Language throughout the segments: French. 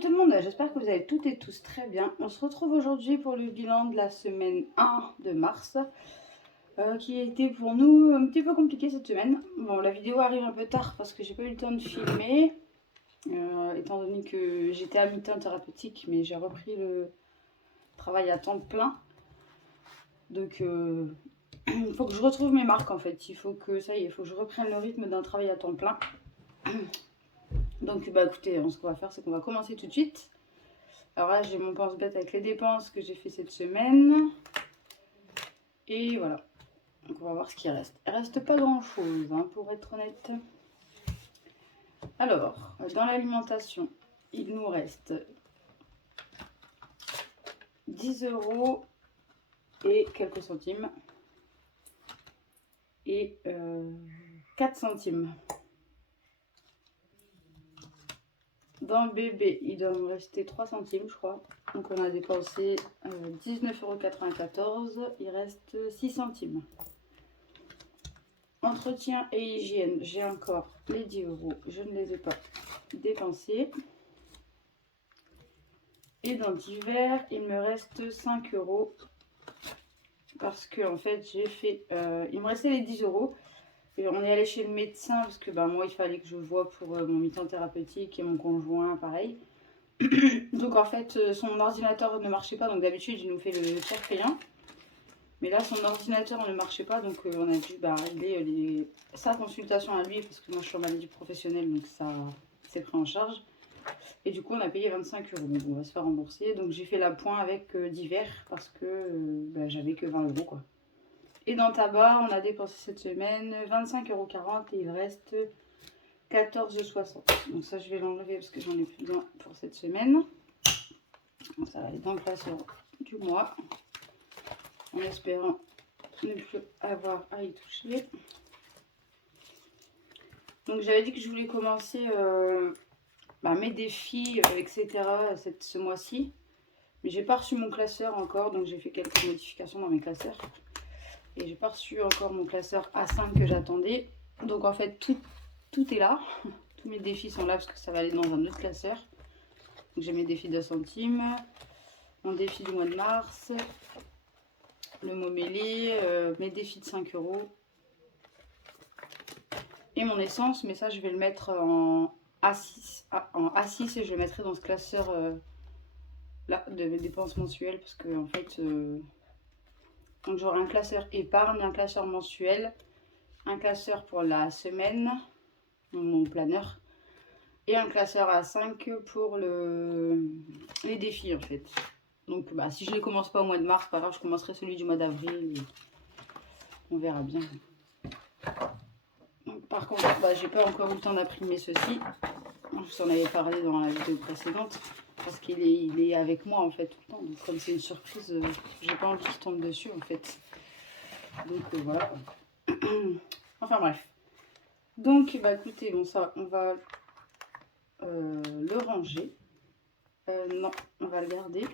Coucou tout le monde, j'espère que vous allez toutes et tous très bien. On se retrouve aujourd'hui pour le bilan de la semaine 1 de mars, qui a été pour nous un petit peu compliqué cette semaine. Bon, la vidéo arrive un peu tard parce que j'ai pas eu le temps de filmer, étant donné que j'étais à mi-temps thérapeutique, mais j'ai repris le travail à temps plein. Donc il faut que je retrouve mes marques en fait, il faut que ça y est, il faut que je reprenne le rythme d'un travail à temps plein. Donc bah écoutez, ce qu'on va faire, c'est qu'on va commencer tout de suite. Alors là, j'ai mon pense-bête avec les dépenses que j'ai fait cette semaine. Et voilà. Donc on va voir ce qui reste. Il reste pas grand-chose, hein, pour être honnête. Alors, dans l'alimentation, il nous reste 10 € et quelques centimes. Et 4 centimes. Dans le bébé, il doit me rester 3 centimes, je crois. Donc on a dépensé 19,94 €. Il reste 6 centimes. Entretien et hygiène, j'ai encore les 10 €. Je ne les ai pas dépensés. Et dans divers, il me reste 5 €. Parce que en fait, j'ai fait... il me restait les 10 €. Et on est allé chez le médecin parce que moi, il fallait que je voie pour mon mi-temps thérapeutique et mon conjoint, pareil. Donc en fait, son ordinateur ne marchait pas. Donc d'habitude, il nous fait le tiers payant. Mais là, son ordinateur ne marchait pas. Donc on a dû régler sa consultation à lui. Parce que moi, je suis en maladie professionnelle. Donc ça c'est pris en charge. Et du coup, on a payé 25 €. Donc on va se faire rembourser. Donc j'ai fait la point avec divers. Parce que j'avais que 20 € quoi. Et dans tabac, on a dépensé cette semaine 25,40 € et il reste 14,60 €. Donc ça, je vais l'enlever parce que j'en ai plus besoin pour cette semaine. Donc ça va aller dans le classeur du mois. En espérant ne plus avoir à y toucher. Donc j'avais dit que je voulais commencer mes défis, etc. ce mois-ci. Mais j'ai pas reçu mon classeur encore, donc j'ai fait quelques modifications dans mes classeurs. Et j'ai pas reçu encore mon classeur A5 que j'attendais. Donc en fait tout est là. Tous mes défis sont là parce que ça va aller dans un autre classeur. Donc j'ai mes défis de centimes, mon défi du mois de mars, le mot mêlé, mes défis de 5 € et mon essence. Mais ça je vais le mettre en A6 et je le mettrai dans ce classeur là de mes dépenses mensuelles parce que en fait donc j'aurai un classeur épargne, un classeur mensuel, un classeur pour la semaine, mon planeur, et un classeur A5 pour les défis en fait. Donc si je ne les commence pas au mois de mars, pas grave, je commencerai celui du mois d'avril. On verra bien. Donc, par contre, j'ai pas encore eu le temps d'imprimer ceci. Je vous en avais parlé dans la vidéo précédente. Parce qu'il est avec moi en fait tout le temps. Donc comme c'est une surprise, j'ai pas envie qu'il tombe dessus en fait. Donc voilà. Enfin bref. Donc écoutez, bon ça, on va le ranger. Non, on va le garder.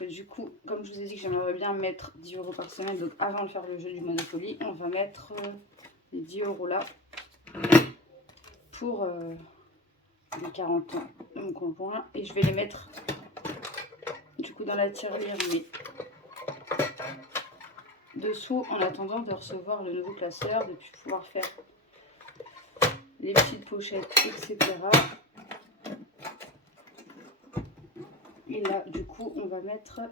Du coup, comme je vous ai dit que j'aimerais bien mettre 10 € par semaine, donc avant de faire le jeu du Monopoly, on va mettre les 10 € là pour les 40 ans de mon conjoint. Et je vais les mettre du coup dans la tirelire, mais dessous, en attendant de recevoir le nouveau classeur, de pouvoir faire les petites pochettes, etc. Et là, du coup, on va mettre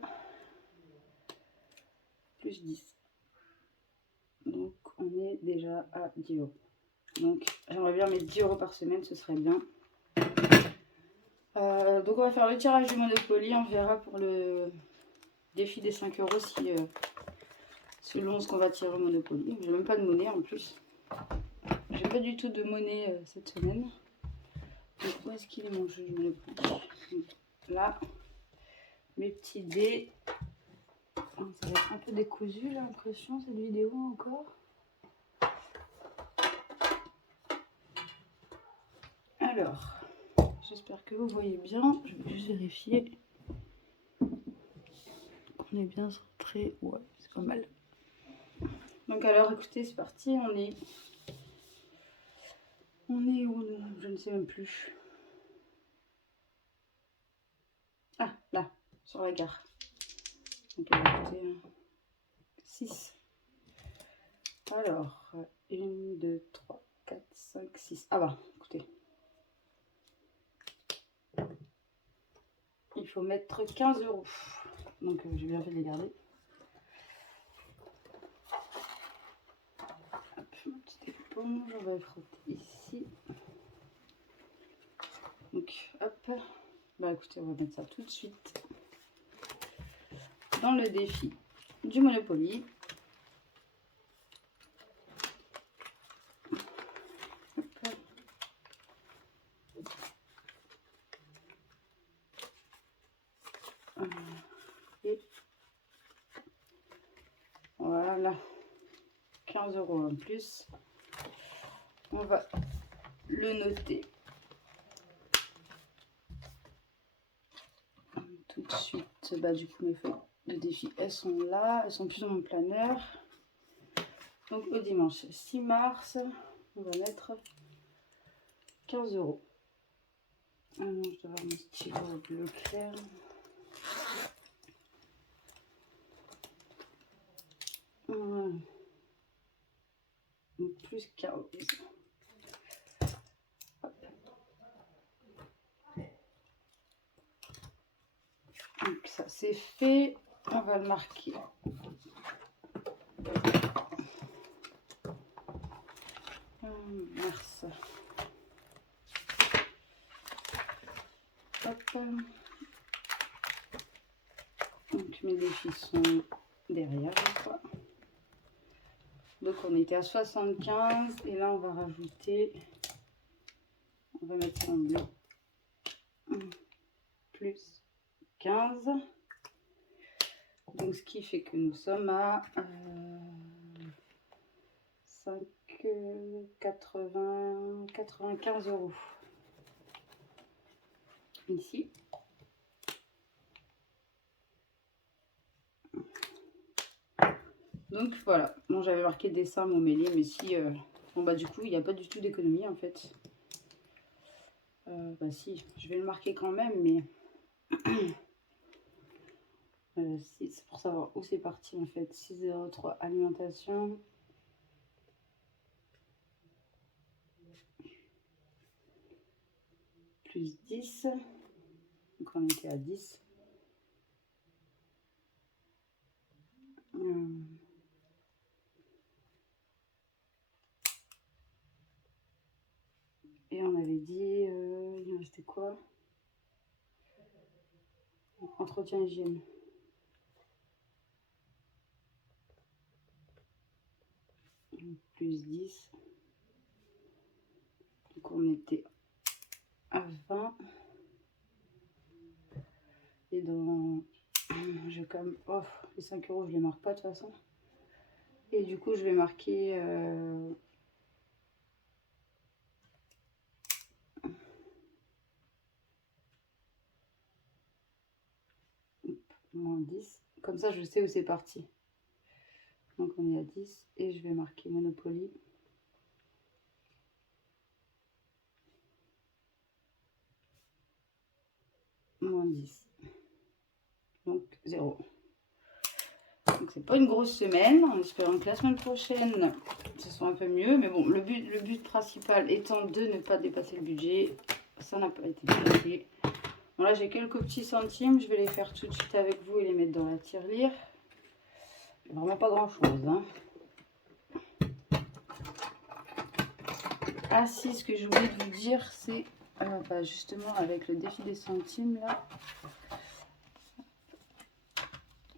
plus 10. Donc, on est déjà à 10 €. Donc, j'aimerais bien mettre 10 € par semaine, ce serait bien. Donc, on va faire le tirage du Monopoly. On verra pour le défi des 5 € si, selon ce qu'on va tirer au Monopoly. J'ai même pas de monnaie en plus. J'ai pas du tout de monnaie cette semaine. Donc, où est-ce qu'il est mon jeu du Monopoly? Là, mes petits dés. Ça va être un peu décousu, j'ai l'impression, cette vidéo encore. Alors, j'espère que vous voyez bien. Je vais juste vérifier qu'on est bien centré. Ouais, c'est pas mal. Donc alors, écoutez, c'est parti. On est où? Je ne sais même plus. sur la gare. Donc elle va coûter 6. Alors, 1, 2, 3, 4, 5, 6. Ah bah, écoutez. Il faut mettre 15 €. Donc j'ai bien fait de les garder. Hop, ma petite éponge, on va frotter ici. Donc hop. Bah écoutez, on va mettre ça tout de suite dans le défi du Monopoly. Et voilà, 15 € en plus. On va le noter tout de suite. Bah du coup mes feuilles de défi, elles sont là, elles sont plus dans mon planeur. Donc au dimanche 6 mars, on va mettre 15 €. Ah non, je dois avoir mon stylo bleu clair. Voilà. Donc plus 15. Hop. Donc ça c'est fait. On va le marquer. Mars. Hop. Donc mes défis sont derrière, je crois. Donc on était à 75 et là on va rajouter, on va mettre ça en bleu, plus 15. Donc ce qui fait que nous sommes à 95 € ici. Donc voilà, bon j'avais marqué dessin Montmélier, mais si, bon bah du coup il n'y a pas du tout d'économie en fait. Bah si, je vais le marquer quand même, mais si, c'est pour savoir où c'est parti en fait. 6,03 alimentation. Plus 10. Donc on était à 10. Et on avait dit, il restait quoi? Entretien hygiène. Plus 10. Donc on était à 20. Et dans... Je comme... Oh, les 5 € je les marque pas de toute façon. Et du coup je vais marquer... moins 10. Comme ça je sais où c'est parti. Donc on est à 10 et je vais marquer Monopoly. Moins 10. Donc 0. Donc c'est pas une grosse semaine, en espérant que la semaine prochaine ce soit un peu mieux. Mais bon, le but principal étant de ne pas dépasser le budget. Ça n'a pas été dépassé. Bon là j'ai quelques petits centimes, je vais les faire tout de suite avec vous et les mettre dans la tirelire. Vraiment pas grand chose, hein. Ah si, ce que j'ai oublié de vous dire, c'est bah, justement avec le défi des centimes là.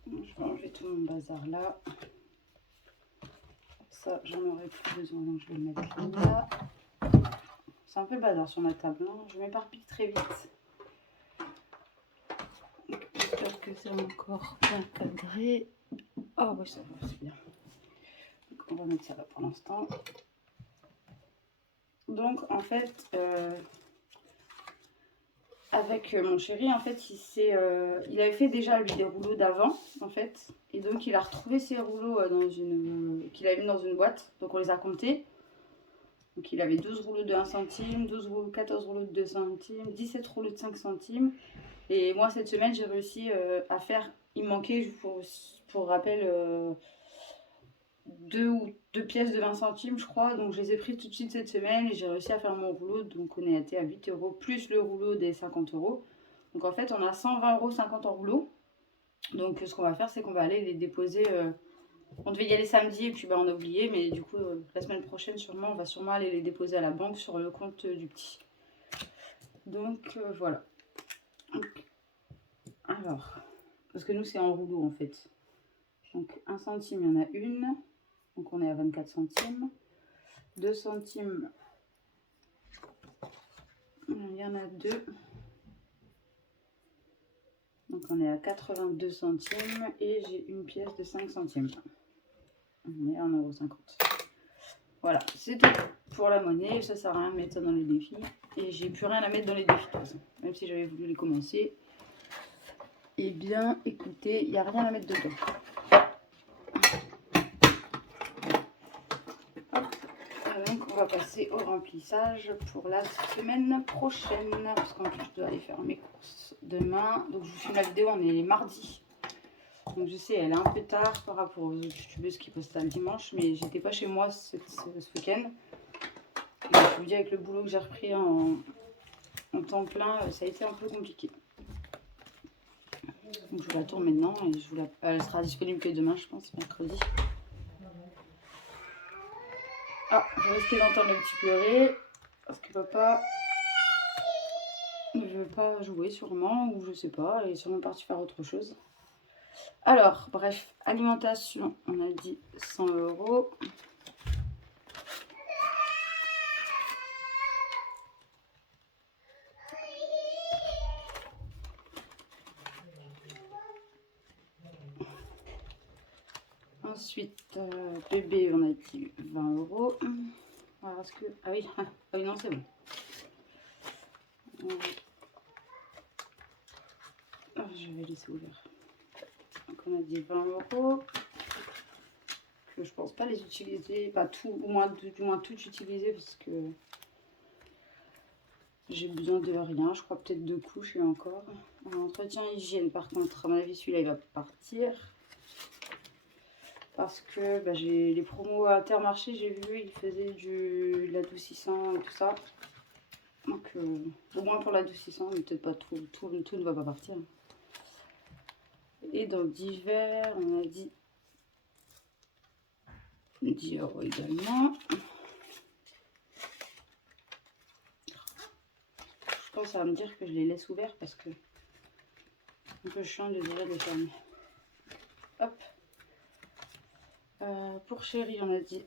Je vais enlever tout mon bazar là. Ça, j'en aurai plus besoin, donc je vais le mettre là. C'est un peu le bazar sur ma table, hein. Je m'éparpille très vite. J'espère que c'est encore bien cadré. Oh oui, ça va, c'est bien. Donc, on va mettre ça là pour l'instant. Donc en fait, avec mon chéri, en fait, il avait fait déjà lui des rouleaux d'avant, en fait, et donc il a retrouvé ses rouleaux qu'il a mis dans une boîte. Donc on les a comptés. Donc il avait 12 rouleaux de 1 centime, 14 rouleaux de 2 centimes, 17 rouleaux de 5 centimes Et moi, cette semaine, j'ai réussi à faire... Il me manquait, pour rappel, deux pièces de 20 centimes, je crois. Donc, je les ai prises tout de suite cette semaine et j'ai réussi à faire mon rouleau. Donc, on est été à 8 euros, plus le rouleau des 50 euros. Donc, en fait, on a 120 euros 50 en rouleau. Donc, ce qu'on va faire, c'est qu'on va aller les déposer... on devait y aller samedi et puis on a oublié. Mais du coup, la semaine prochaine, sûrement, on va sûrement aller les déposer à la banque sur le compte du petit. Donc, voilà. Alors, parce que nous, c'est en rouleau, en fait. Donc, 1 centime, il y en a une. Donc, on est à 24 centimes. 2 centimes, il y en a deux. Donc, on est à 82 centimes. Et j'ai une pièce de 5 centimes. On est à 1,50 €. Voilà, c'est tout pour la monnaie. Ça sert à rien de mettre ça dans les défis. Et j'ai plus rien à mettre dans les défis, de toute façon. Même si j'avais voulu les commencer. Eh bien, écoutez, il n'y a rien à mettre dedans. Donc, on va passer au remplissage pour la semaine prochaine. Parce qu'en plus, je dois aller faire mes courses demain. Donc, je vous filme la vidéo, on est mardi. Donc, je sais, elle est un peu tard par rapport aux autres youtubeuses qui postent ça le dimanche. Mais j'étais pas chez moi ce week-end. Et je vous dis, avec le boulot que j'ai repris en temps plein, ça a été un peu compliqué. Donc, je vous la tourne maintenant. Et elle sera disponible que demain, je pense, mercredi. Ah, vous risquez d'entendre le petit pleurer. Parce que papa ne veut pas jouer sûrement, ou je sais pas, il est sûrement parti faire autre chose. Alors, bref, alimentation, on a dit 100 euros. Ensuite, bébé, on a dit 20 euros. Alors, est-ce que... Ah oui, non, c'est bon. Je vais laisser ouvert. Donc, on a dit 20 euros. Que je pense pas les utiliser, pas tout, du moins tout utiliser parce que j'ai besoin de rien. Je crois peut-être 2 couches et encore. Entretien hygiène, par contre, à mon avis, celui-là, il va partir. Parce que j'ai les promos à Intermarché, j'ai vu, ils faisaient de l'adoucissant et tout ça. Donc, au moins pour l'adoucissant, mais peut-être pas tout ne va pas partir. Et dans divers, on a dit 10 euros également. Je pense que ça va me dire que je les laisse ouverts parce que c'est un peu chiant de déjà les fermer. Hop. Pour chérie, on a dit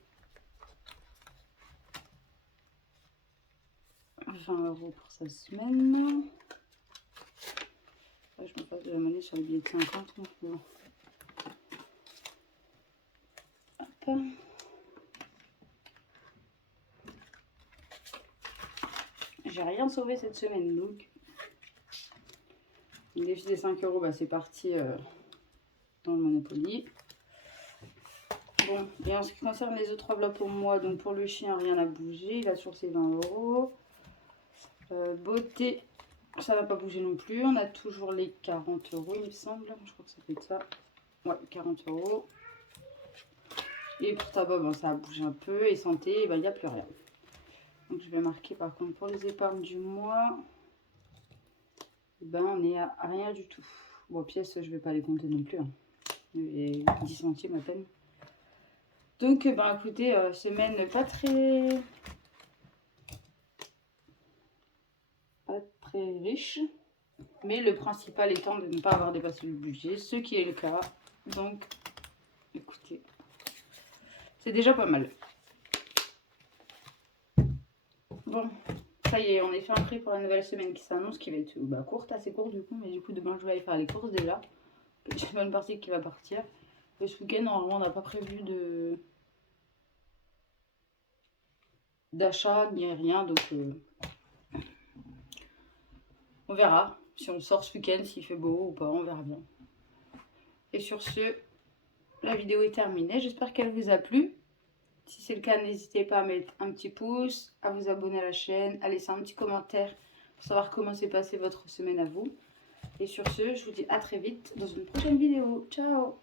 20 euros pour sa semaine. Là, je me passe de la monnaie sur les billets de 50. Donc bon. Hop. J'ai rien sauvé cette semaine, donc le défi des 5 euros, c'est parti dans le Monopoly. Bon, et en ce qui concerne les autres enveloppes pour moi, donc pour le chien, rien n'a bougé, il a toujours ses 20 euros. Beauté, ça n'a pas bougé non plus, on a toujours les 40 euros, il me semble, je crois que ça fait ça. Ouais, 40 euros. Et pour tabac, ça a bougé un peu, et santé, il n'y a plus rien. Donc je vais marquer par contre pour les épargnes du mois, on est à rien du tout. Bon, pièces, je vais pas les compter non plus, hein. Et 10 centimes à peine. Donc, écoutez, semaine pas très riche. Mais le principal étant de ne pas avoir dépassé le budget, ce qui est le cas. Donc, écoutez, c'est déjà pas mal. Bon, ça y est, on est fait un prix pour la nouvelle semaine qui s'annonce, qui va être courte, assez courte du coup. Mais du coup, demain, je vais aller faire les courses déjà. J'ai une bonne partie qui va partir. Et ce week-end, normalement, on n'a pas prévu d'achat ni rien, donc on verra si on sort ce week-end, s'il fait beau ou pas, on verra bien. Et sur ce, la vidéo est terminée, j'espère qu'elle vous a plu. Si c'est le cas, n'hésitez pas à mettre un petit pouce, à vous abonner à la chaîne, à laisser un petit commentaire pour savoir comment s'est passée votre semaine à vous. Et sur ce, je vous dis à très vite dans une prochaine vidéo. Ciao!